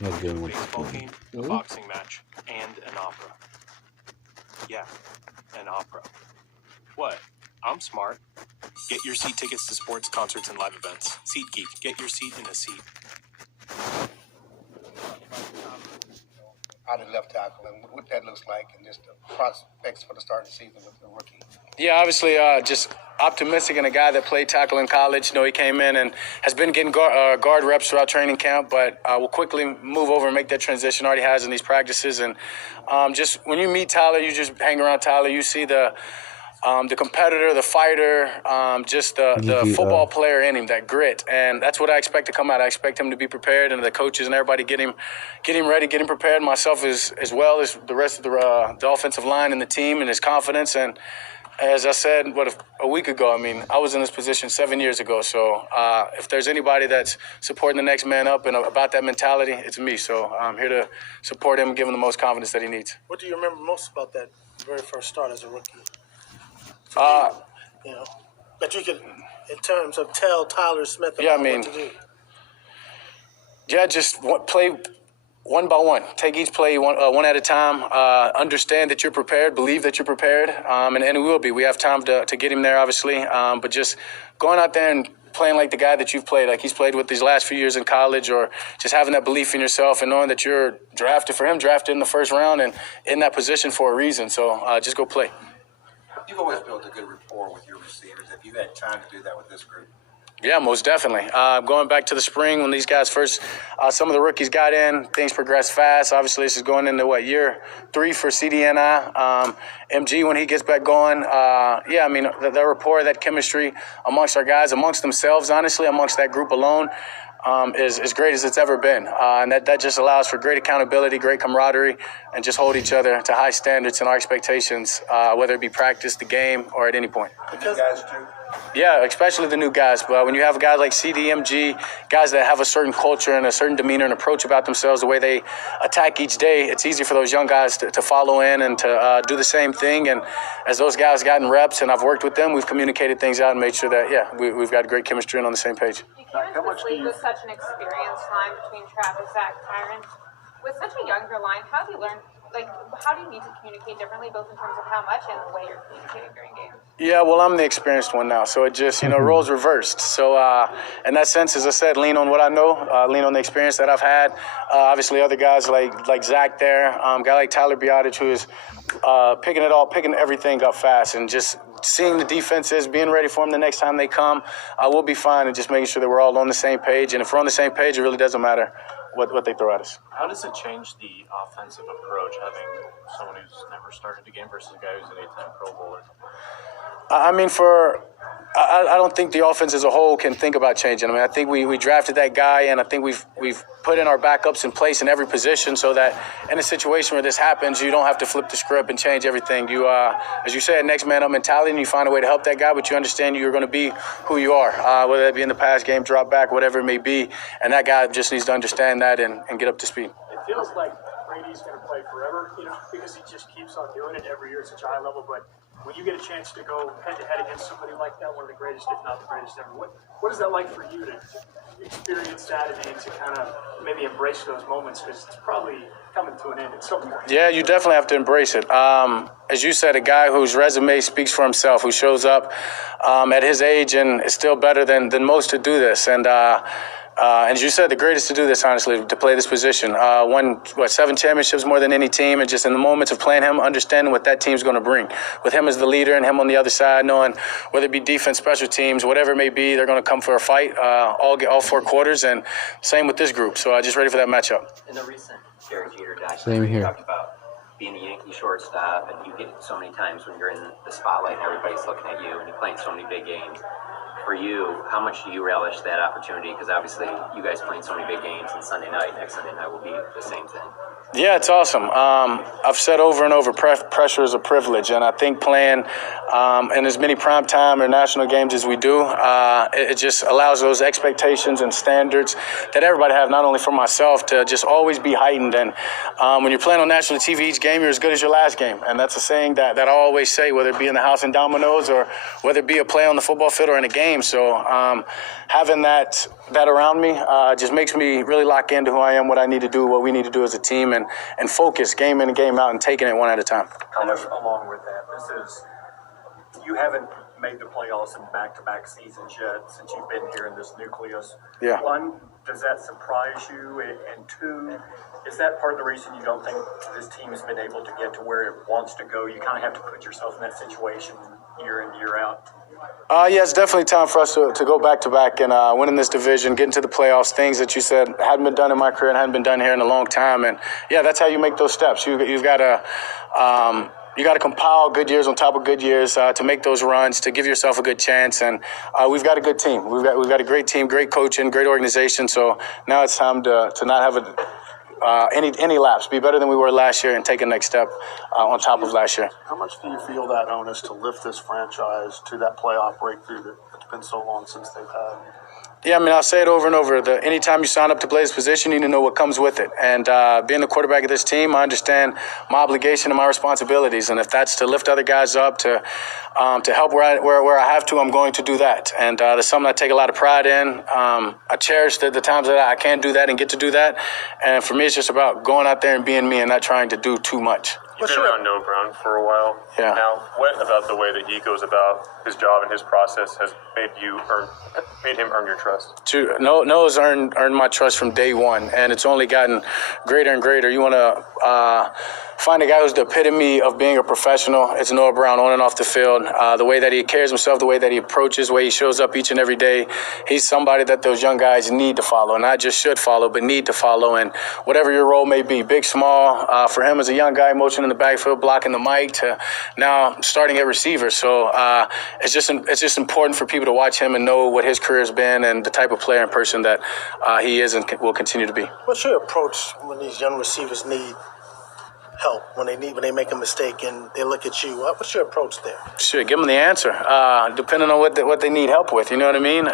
That's a good A one. baseball game, a boxing match, and an opera. Yeah, an opera. What? I'm smart. Get your seat tickets to sports, concerts, and live events. SeatGeek. Get your seat in a seat. Out of left tackle and what that looks like and just the prospects for the start of the season with the rookie. Yeah, obviously, just optimistic in a guy that played tackle in college. You know, he came in and has been getting guard reps throughout training camp, but will quickly move over and make that transition. Already has in these practices, and just when you meet Tyler, you just hang around Tyler. You see the competitor, the fighter, just the football player in him, that grit. And that's what I expect to come out. I expect him to be prepared, and the coaches and everybody get him ready, get him prepared, myself as well as the rest of the offensive line and the team and his confidence. And as I said, a week ago, I mean, I was in this position 7 years ago. So if there's anybody that's supporting the next man up and about that mentality, it's me. So I'm here to support him and give him the most confidence that he needs. What do you remember most about that very first start as a rookie? You know, that you could, in terms of tell Tyler Smith about what to do. Yeah, just play one by one. Take each play one at a time. Understand that you're prepared. Believe that you're prepared. And we will be. We have time to get him there, obviously. But just going out there and playing like the guy that you've played, like he's played with these last few years in college, or just having that belief in yourself and knowing that you're drafted in the first round and in that position for a reason. So just go play. You've always built a good rapport with your receivers. Have you had time to do that with this group? Yeah, most definitely. Going back to the spring when these guys first, some of the rookies got in, things progressed fast. Obviously, this is going into, year 3 for CDNI. MG, when he gets back going, I mean, the rapport, that chemistry amongst our guys, amongst themselves, honestly, amongst that group alone, is as great as it's ever been. And that just allows for great accountability, great camaraderie, and just hold each other to high standards and our expectations, whether it be practice, the game, or at any point. You guys too? Yeah, especially the new guys. But when you have guys like CDMG, guys that have a certain culture and a certain demeanor and approach about themselves, the way they attack each day, it's easy for those young guys to follow in and to do the same thing. And as those guys gotten reps and I've worked with them, we've communicated things out and made sure that, we've got great chemistry and on the same page. You came into this league with such an experienced line between Travis, Zach, Tyron. With such a younger line, how have you learned? How do you need to communicate differently, both in terms of how much and the way you're communicating during games? Yeah, well, I'm the experienced one now, so it just, roles reversed. So in that sense, as I said, lean on what I know, lean on the experience that I've had. Obviously, other guys like Zach there, guy like Tyler Biadasz, who is picking everything up fast and just seeing the defenses, being ready for them the next time they come. We'll be fine and just making sure that we're all on the same page. And if we're on the same page, it really doesn't matter what they throw at us. How does it change the offensive approach having someone who's never started a game versus a guy who's an 8-time Pro Bowler? I mean, I don't think the offense as a whole can think about changing. I mean, I think we drafted that guy, and I think we've put in our backups in place in every position so that in a situation where this happens, you don't have to flip the script and change everything. You, as you said, next man up mentality, and you find a way to help that guy, but you understand you're going to be who you are, whether that be in the pass game, drop back, whatever it may be, and that guy just needs to understand that and get up to speed. It feels like Brady's going to play forever, because he just keeps on doing it every year at such a high level, but when you get a chance to go head-to-head against somebody like that, one of the greatest, if not the greatest ever, what is that like for you to experience that and to kind of maybe embrace those moments? Because it's probably coming to an end at some point. Yeah, you definitely have to embrace it. As you said, a guy whose resume speaks for himself, who shows up at his age and is still better than most to do this. And as you said, the greatest to do this, honestly, to play this position. Won, 7 championships more than any team, and just in the moments of playing him, understanding what that team's going to bring. With him as the leader and him on the other side, knowing whether it be defense, special teams, whatever it may be, they're going to come for a fight all 4 quarters, and same with this group. So just ready for that matchup. In the recent Derek Jeter documentary, Same here. you talked about being a Yankee shortstop, and you get so many times when you're in the spotlight and everybody's looking at you, and you're playing so many big games. For you, how much do you relish that opportunity? Because obviously you guys playing so many big games, and next Sunday night will be the same thing. Yeah, it's awesome. I've said over and over, pressure is a privilege, and I think playing in as many primetime or national games as we do, it just allows those expectations and standards that everybody have, not only for myself, to just always be heightened. And when you're playing on national TV each game, you're as good as your last game, and that's a saying that I always say, whether it be in the house in Domino's or whether it be a play on the football field or in a game. game. So having that around me just makes me really lock into who I am, what I need to do, what we need to do as a team, and focus game in and game out and taking it one at a time. Kind of along with that, you haven't made the playoffs in back-to-back seasons yet since you've been here in this nucleus. Yeah. One, does that surprise you? And two, is that part of the reason you don't think this team has been able to get to where it wants to go? You kind of have to put yourself in that situation year in, year out. Yeah, it's definitely time for us to go back-to-back and win in this division, get into the playoffs, things that you said hadn't been done in my career and hadn't been done here in a long time. And, yeah, that's how you make those steps. You've got to you got to compile good years on top of good years to make those runs, to give yourself a good chance. And we've got a good team. We've got a great team, great coaching, great organization. So now it's time to not have any lapse, be better than we were last year and take a next step on top of last year. How much do you feel that onus to lift this franchise to that playoff breakthrough that it's been so long since they've had? Yeah, I mean, I'll say it over and over. Anytime you sign up to play this position, you need to know what comes with it. And being the quarterback of this team, I understand my obligation and my responsibilities. And if that's to lift other guys up, to help where I have to, I'm going to do that. And there's something I take a lot of pride in. I cherish the times that I can do that and get to do that. And for me, it's just about going out there and being me and not trying to do too much. You've been around Noah Brown for a while. Yeah. Now, what about the way that he goes about his job and his process has made him earn your trust? Noah's earned my trust from day one, and it's only gotten greater and greater. You want to find a guy who's the epitome of being a professional. It's Noah Brown on and off the field. The way that he carries himself, the way that he approaches, the way he shows up each and every day. He's somebody that those young guys need to follow, not just should follow, but need to follow. And whatever your role may be, big, small, for him as a young guy, motion in the backfield, blocking the mic, to now starting at receiver. So it's just important for people to watch him and know what his career has been and the type of player and person that he is and will continue to be. What's your approach when these young receivers need help, when they make a mistake and they look at you? What's your approach there? Sure, give them the answer, depending on what they need help with. You know what I mean?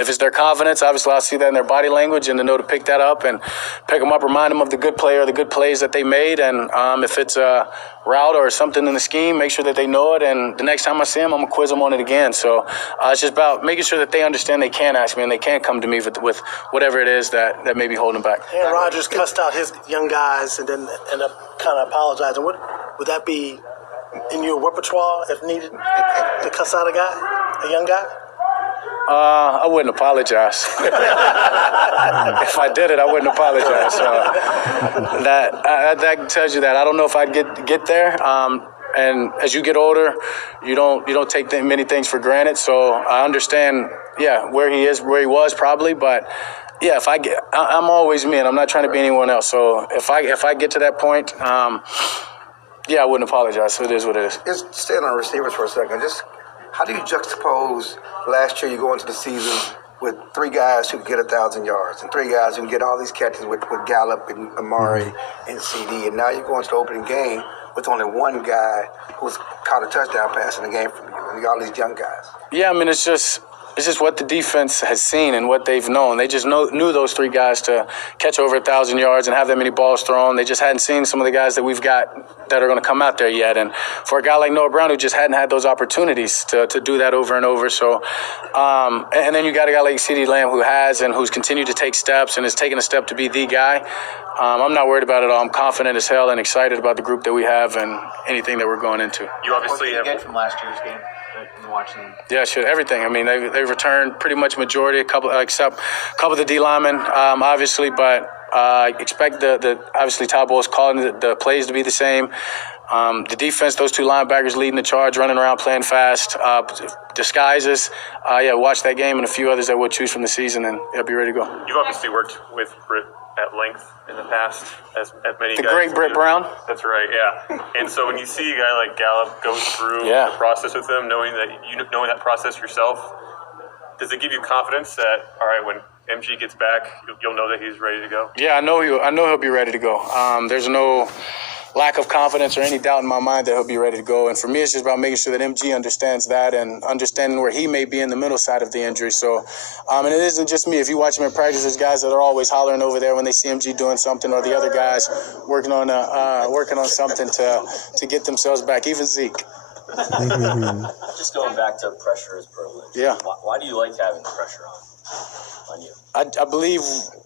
If it's their confidence, obviously I'll see that in their body language and to know to pick that up and pick them up, remind them of the good play or the good plays that they made. And if it's a route or something in the scheme, make sure that they know it. And the next time I see them, I'm going to quiz them on it again. So it's just about making sure that they understand they can ask me and they can come to me with whatever it is that may be holding them back. Aaron Rodgers cussed out his young guys and then end up kind of apologizing. Would that be in your repertoire if needed to cuss out a young guy? I wouldn't apologize. If I did it, I wouldn't apologize. So that tells you that. I don't know if I'd get there. And as you get older, you don't take many things for granted. So I understand, where he is, where he was probably, but. Yeah, I'm always me, and I'm not trying to be anyone else. So if I get to that point, I wouldn't apologize. So it is what it is. Just staying on receivers for a second. Just how do you juxtapose last year you go into the season with three guys who can get 1,000 yards and three guys who can get all these catches with Gallup and Amari and CD, and now you go into the opening game with only one guy who's caught a touchdown pass in the game from you, and you got all these young guys. Yeah, I mean, it's just what the defense has seen and what they've known. They just knew those three guys to catch over 1,000 yards and have that many balls thrown. They just hadn't seen some of the guys that we've got that are going to come out there yet. And for a guy like Noah Brown who just hadn't had those opportunities to do that over and over. So, and then you got a guy like CeeDee Lamb who's continued to take steps and is taking a step to be the guy. I'm not worried about it all. I'm confident as hell and excited about the group that we have and anything that we're going into. You obviously get from last year's game. Watching. Yeah, sure. Everything. I mean, they've returned pretty much majority, except a couple of the D linemen, obviously, but expect the obviously Todd Bowles calling the plays to be the same. The defense, those two linebackers leading the charge, running around, playing fast, disguises. Watch that game and a few others that we'll choose from the season, and they'll be ready to go. You've obviously worked with Britt at length in the past, as many the guys. The great Britt Brown? That's right, yeah. And so when you see a guy like Gallup go through the process with them, knowing that process yourself, does it give you confidence that, all right, when MG gets back, you'll know that he's ready to go? Yeah, I know he'll be ready to go. There's no lack of confidence or any doubt in my mind that he'll be ready to go. And for me, it's just about making sure that MG understands that and understanding where he may be in the middle side of the injury. So, and it isn't just me. If you watch him in practice, there's guys that are always hollering over there when they see MG doing something, or the other guys working on something to get themselves back. Even Zeke. Just going back to pressure is privilege. Yeah. Why do you like having the pressure on you? I believe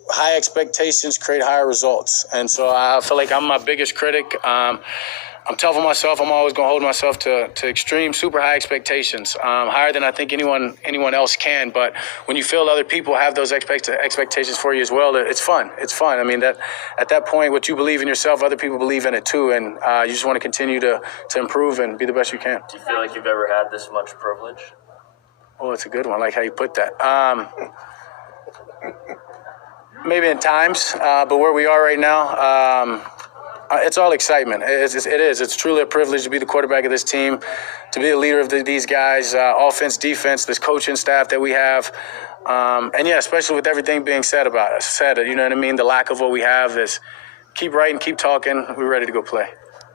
high expectations create higher results. And so I feel like I'm my biggest critic. I'm tough on myself. I'm always going to hold myself to extreme, super high expectations, higher than I think anyone else can. But when you feel other people have those expectations for you as well, it's fun. It's fun. I mean, that at that point, what you believe in yourself, other people believe in it too. And you just want to continue to improve and be the best you can. Do you feel like you've ever had this much privilege? Oh, it's a good one. I like how you put that. Maybe in times, but where we are right now, it's all excitement. It is. It's truly a privilege to be the quarterback of this team, to be a leader of these guys, offense, defense, this coaching staff that we have. And yeah, especially with everything being said about us. You know what I mean? The lack of what we have is keep writing, keep talking. We're ready to go play.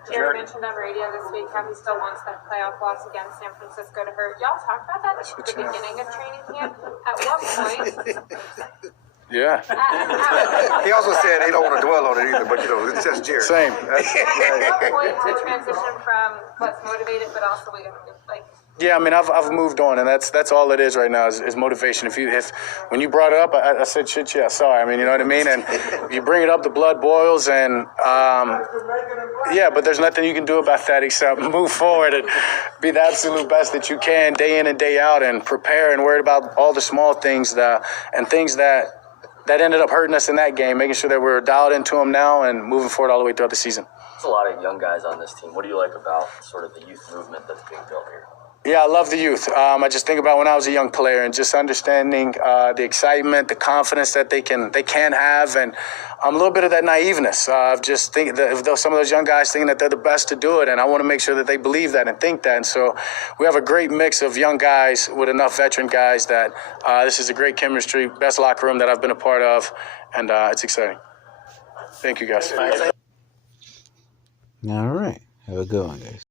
Jared mentioned on radio this week how he still wants that playoff loss against San Francisco to hurt. Y'all talked about that at the beginning of training camp. At what point? Yeah. He also said they don't want to dwell on it either, but it's just Jared. Same. At what point to transition from let's motivate it, but also we like. Yeah, I mean, I've moved on, and that's all it is right now is motivation. If when you brought it up, I said shit. Yeah, sorry. I mean, you know what I mean. And you bring it up, the blood boils, and yeah, but there's nothing you can do about that except move forward and be the absolute best that you can, day in and day out, and prepare and worry about all the small things and things that ended up hurting us in that game, making sure that we're dialed into them now and moving forward all the way throughout the season. There's a lot of young guys on this team. What do you like about sort of the youth movement that's being built here? Yeah, I love the youth. I just think about when I was a young player and just understanding the excitement, the confidence that they can have, and a little bit of that naiveness. Just think that some of those young guys thinking that they're the best to do it, and I want to make sure that they believe that and think that. And so we have a great mix of young guys with enough veteran guys that this is a great chemistry, best locker room that I've been a part of, and it's exciting. Thank you, guys. All right. Have a good one, guys.